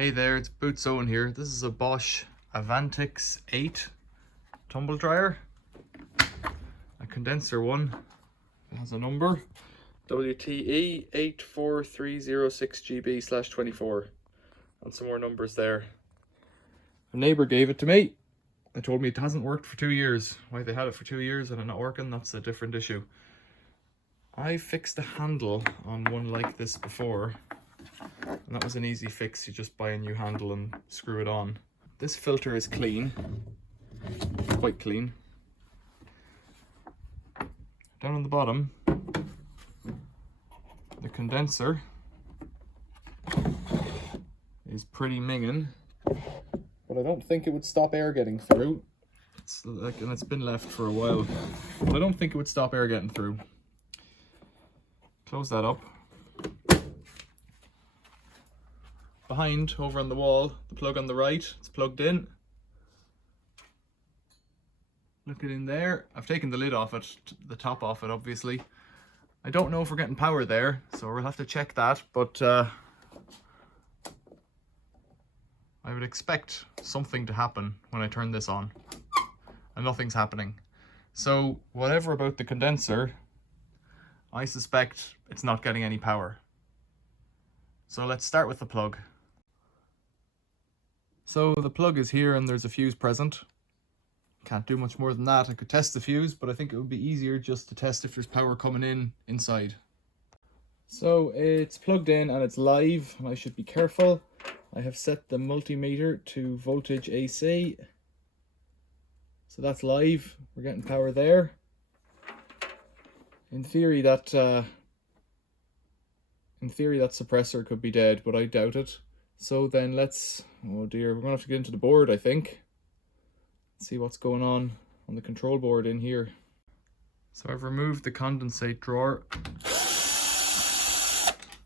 Hey there, it's Boots Owen here. This is a Bosch Avantix 8 tumble dryer. A condenser one. It has a number. WTE 84306GB/24. And some more numbers there. A neighbour gave it to me. They told me it hasn't worked for 2 years. Why they had it for 2 years and it not working, that's a different issue. I fixed the handle on one like this before. And that was an easy fix. You just buy a new handle and screw it on. This filter is clean, quite clean. Down on the bottom, the condenser is pretty minging, but I don't think it would stop air getting through. And it's been left for a while, but I don't think it would stop air getting through. Close that up. Behind, over on the wall, the plug on the right, it's plugged in. Look it in there. I've taken the lid off it, the top off it obviously. I don't know if we're getting power there, so we'll have to check that, but I would expect something to happen when I turn this on, and nothing's happening. So whatever about the condenser, I suspect it's not getting any power. So let's start with the plug. So the plug is here and there's a fuse present. Can't do much more than that. I could test the fuse, but I think it would be easier just to test if there's power coming in inside. So it's plugged in and it's live, and I should be careful. I have set the multimeter to voltage AC. So that's live. We're getting power there. In theory that suppressor could be dead, but I doubt it. So then let's, oh dear, we're gonna have to get into the board, I think. See what's going on the control board in here. So I've removed the condensate drawer.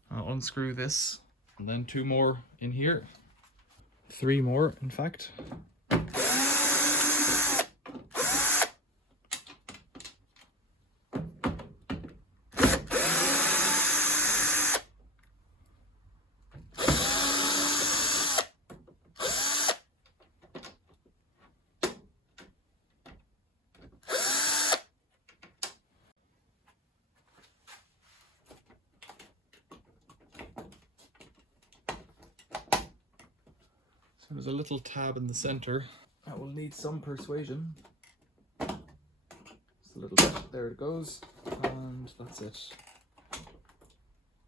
I'll unscrew this, and then 2 more in here. 3 more, in fact. So there's a little tab in the center that will need some persuasion. Just a little bit, there it goes, and that's it.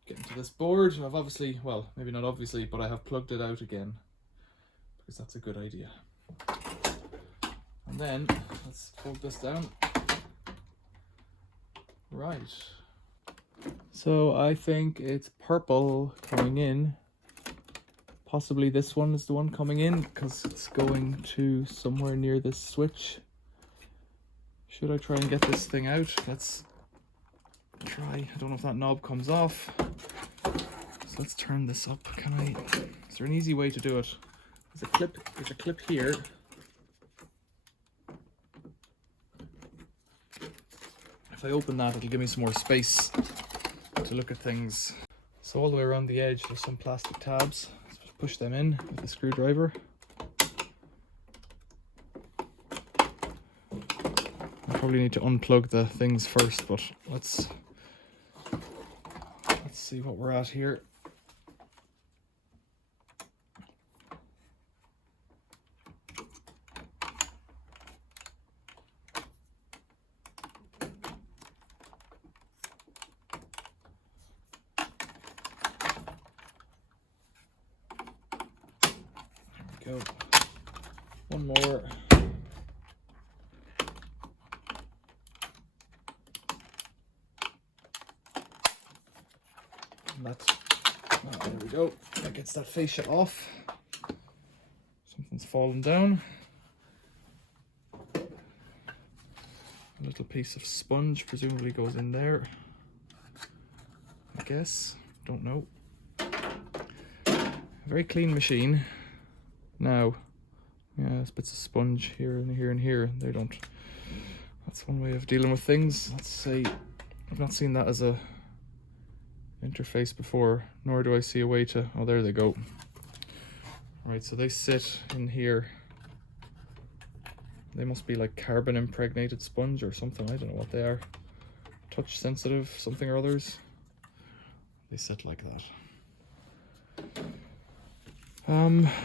Get into this board. I've obviously, well, maybe not obviously, but I have plugged it out again, because that's a good idea. And then, let's fold this down. Right. So I think it's purple coming in. Possibly this one is the one coming in, because it's going to somewhere near this switch. Should I try and get this thing out? Let's try. I don't know if that knob comes off. So let's turn this up. Can I? Is there an easy way to do it? There's a clip here. If I open that, it'll give me some more space to look at things. So all the way around the edge, there's some plastic tabs. Push them in with a screwdriver. I probably need to unplug the things first, but let's see what we're at here. Go. One more. And that's, there we go. That gets that fascia off. Something's fallen down. A little piece of sponge presumably goes in there. I guess. Don't know. Very clean machine. Now, yeah, there's bits of sponge here and here and here. They don't. That's one way of dealing with things. Let's say I've not seen that as a interface before, nor do I see a way to. Oh, there they go. Right, so they sit in here. They must be like carbon impregnated sponge or something. I don't know what they are. Touch sensitive, something or others. They sit like that.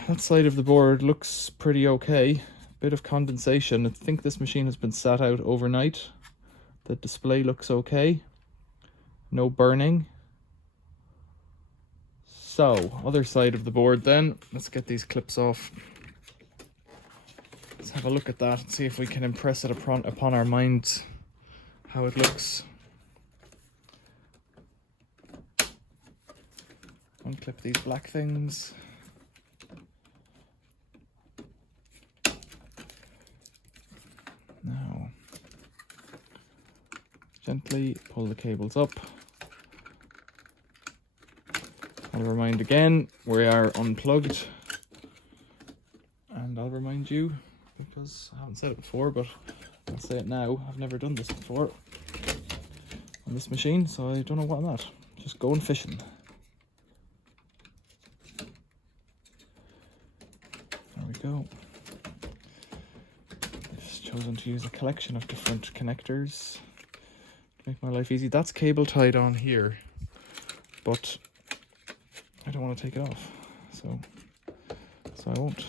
That side of the board looks pretty okay. Bit of condensation. I think this machine has been sat out overnight. The display looks okay. No burning. So, other side of the board then. Let's get these clips off. Let's have a look at that and see if we can impress it upon our minds how it looks. Unclip these black things. Now, gently pull the cables up. I'll remind again, we are unplugged. And I'll remind you, because I haven't said it before, but I'll say it now. I've never done this before on this machine, so I don't know what I'm at. Just going fishing. There we go. I've chosen to use a collection of different connectors to make my life easy. That's cable tied on here, but I don't want to take it off, so I won't.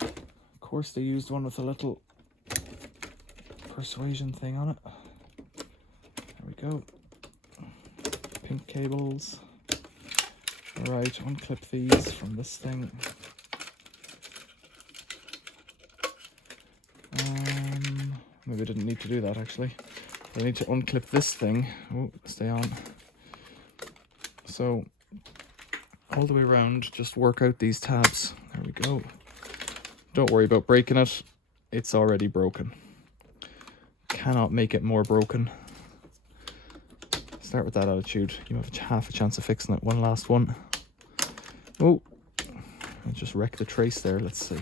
Of course, they used one with a little persuasion thing on it. There we go. Pink cables. All right, unclip these from this thing. Maybe I didn't need to do that actually. I need to unclip this thing. Oh, stay on. So, all the way around, just work out these tabs. There we go. Don't worry about breaking it. It's already broken. Cannot make it more broken. Start with that attitude. You have half a chance of fixing it. One last one. Oh, I just wrecked the trace there. Let's see.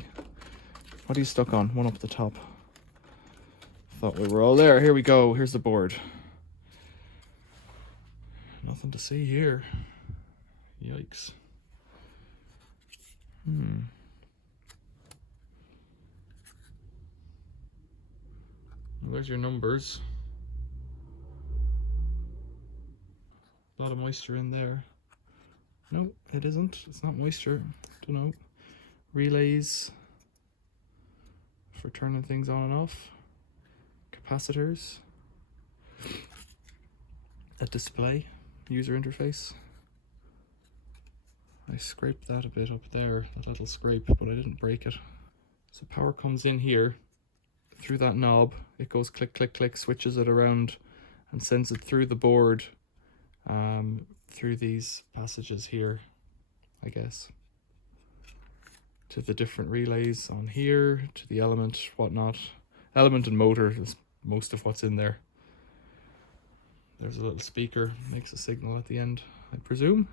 What are you stuck on? One up the top. Thought we were all there. Here we go. Here's the board. Nothing to see here. Yikes. Well, there's your numbers. A lot of moisture in there. No, it isn't. It's not moisture. Don't know. Relays for turning things on and off. Capacitors. A display. User interface. I scraped that a bit up there, that little scrape, but I didn't break it. So power comes in here through that knob. It goes click, click, click, switches it around and sends it through the board, through these passages here, I guess, to the different relays on here, to the element, whatnot. Element and motor is most of what's in there. There's a little speaker, makes a signal at the end, I presume.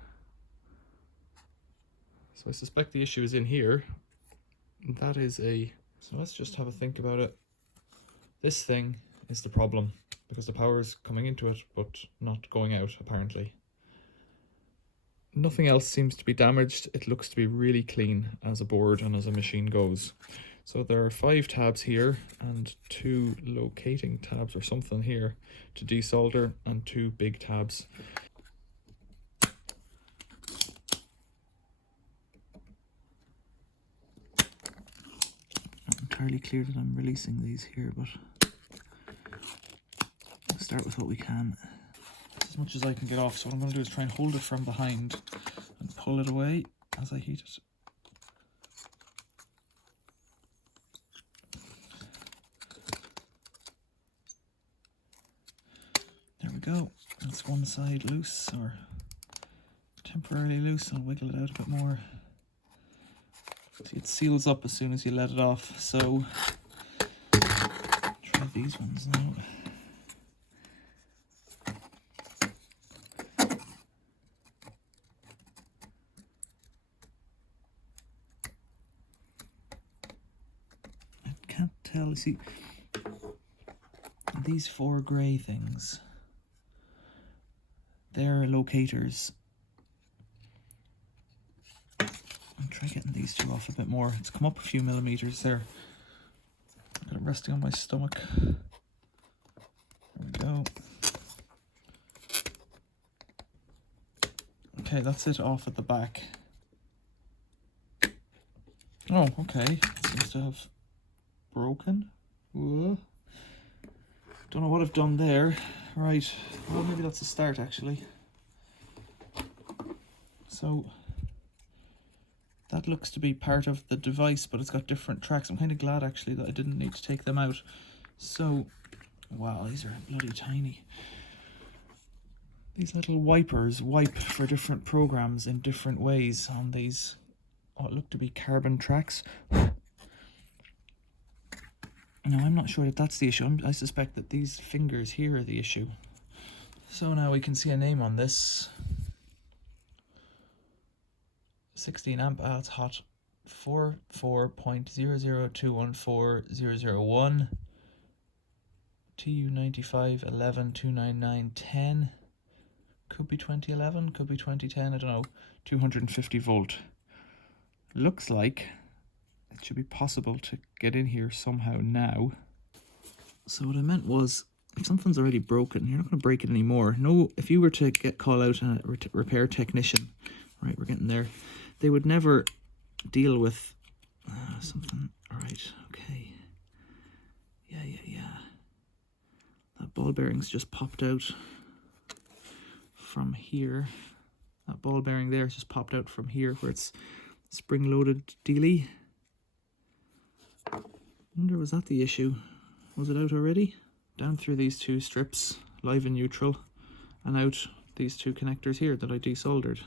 So I suspect the issue is in here. That is a... So let's just have a think about it. This thing is the problem, because the power is coming into it, but not going out, apparently. Nothing else seems to be damaged. It looks to be really clean as a board and as a machine goes. So there are 5 tabs here and 2 locating tabs or something here to desolder, and 2 big tabs. Not entirely clear that I'm releasing these here, but we'll start with what we can. As much as I can get off, so what I'm going to do is try and hold it from behind and pull it away as I heat it. There we go. That's one side loose, or temporarily loose. I'll wiggle it out a bit more. See, it seals up as soon as you let it off, so try these ones now. I can't tell, see, these 4 grey things, they're locators, I'll try getting these two off a bit more. It's come up a few millimeters there. I've got it resting on my stomach. There we go. Okay, that's it off at the back. Oh, okay. It seems to have broken. Whoa. Don't know what I've done there. Right. Well, maybe that's a start, actually. So that looks to be part of the device, but it's got different tracks. I'm kind of glad, actually, that I didn't need to take them out. So, wow, these are bloody tiny. These little wipers wipe for different programs in different ways on these, what look to be carbon tracks. Now, I'm not sure that that's the issue. I suspect that these fingers here are the issue. So now we can see a name on this. 16 amp, it's hot. 44.00214.001 TU9511299910. Could be 2011, could be 2010, I don't know. 250 volt. Looks like it should be possible to get in here somehow now. So what I meant was, if something's already broken, you're not going to break it anymore. No, if you were to call out a repair technician, right, we're getting there, they would never deal with something. All right, okay. Yeah. That ball bearing's just popped out from here. That ball bearing there is just popped out from here where it's spring-loaded dealy. I wonder, was that the issue? Was it out already? Down through these two strips, live and neutral, and out these two connectors here that I desoldered.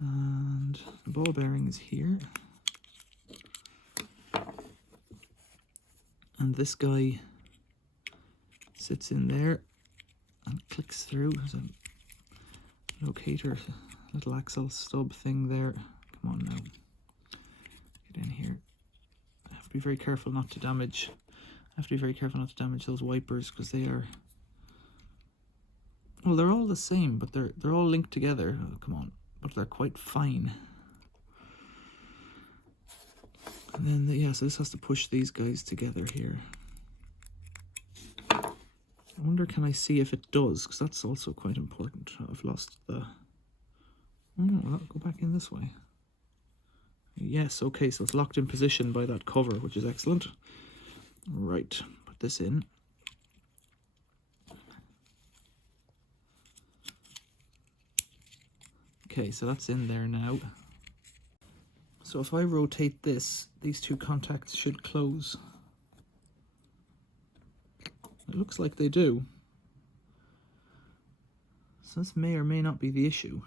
And the ball bearing is here. And this guy sits in there and clicks through. There's a locator, little axle stub thing there. Come on now. Get in here. I have to be very careful not to damage. Those wipers, because they are, well, they're all the same, but they're all linked together. Oh, come on. But they're quite fine. And then, yeah, so this has to push these guys together here. I wonder, can I see if it does? Because that's also quite important. I've lost the... Oh, well, I'll go back in this way. Yes, okay, so it's locked in position by that cover, which is excellent. Right, put this in. Okay, so that's in there now. So if I rotate this, these two contacts should close. It looks like they do. So this may or may not be the issue.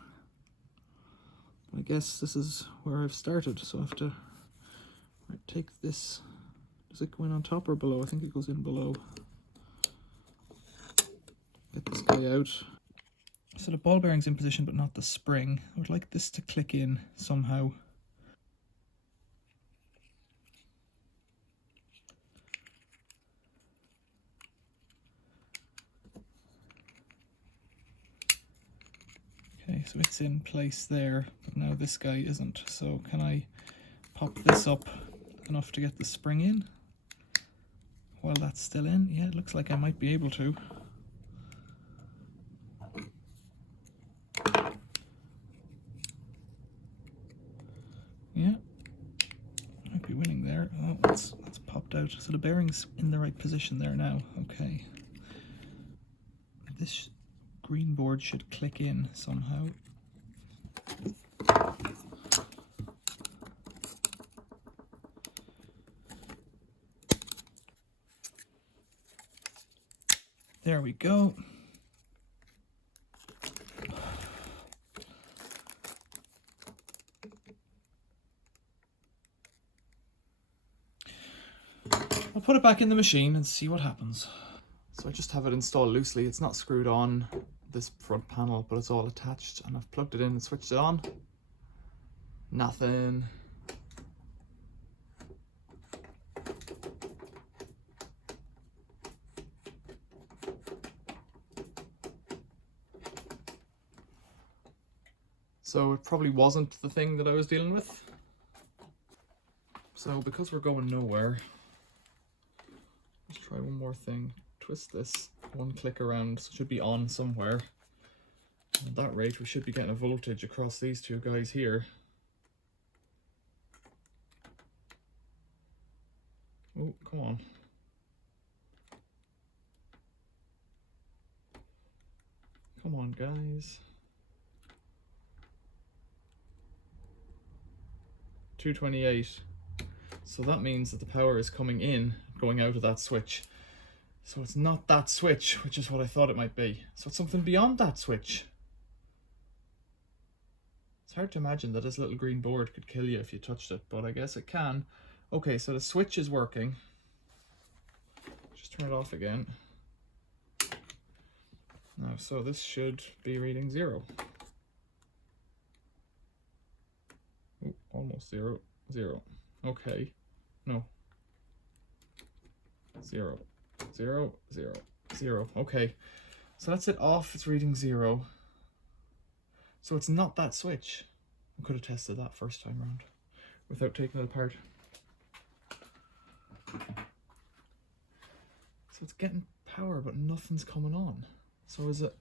I guess this is where I've started, so I have to take this. Does it go in on top or below? I think it goes in below. Get this guy out. So the ball bearing's in position, but not the spring. I would like this to click in somehow. Okay, so it's in place there, but now this guy isn't. So can I pop this up enough to get the spring in while that's still in? Yeah, it looks like I might be able to. Yeah, might be winning there. Oh, that's popped out. So the bearing's in the right position there now. Okay. This green board should click in somehow. There we go. I'll put it back in the machine and see what happens. So I just have it installed loosely. It's not screwed on this front panel, but it's all attached, and I've plugged it in and switched it on. Nothing. So it probably wasn't the thing that I was dealing with. So because we're going nowhere, let's try one more thing. Twist this one click around, so it should be on somewhere. At that rate, we should be getting a voltage across these two guys here. Oh, come on. Come on, guys. 228. So that means that the power is coming in, going out of that switch. So it's not that switch, which is what I thought it might be. So it's something beyond that switch. It's hard to imagine that this little green board could kill you if you touched it, but I guess it can. Okay, so the switch is working. Just turn it off again. Now, so this should be reading 0. Ooh, almost 0. 0. Okay. No. 0. 0. 0. 0. Okay. So that's it off. It's reading 0. So it's not that switch. I could have tested that first time around without taking it apart. So it's getting power, but nothing's coming on. So is it...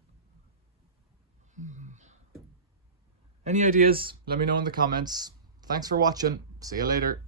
Any ideas? Let me know in the comments. Thanks for watching. See you later.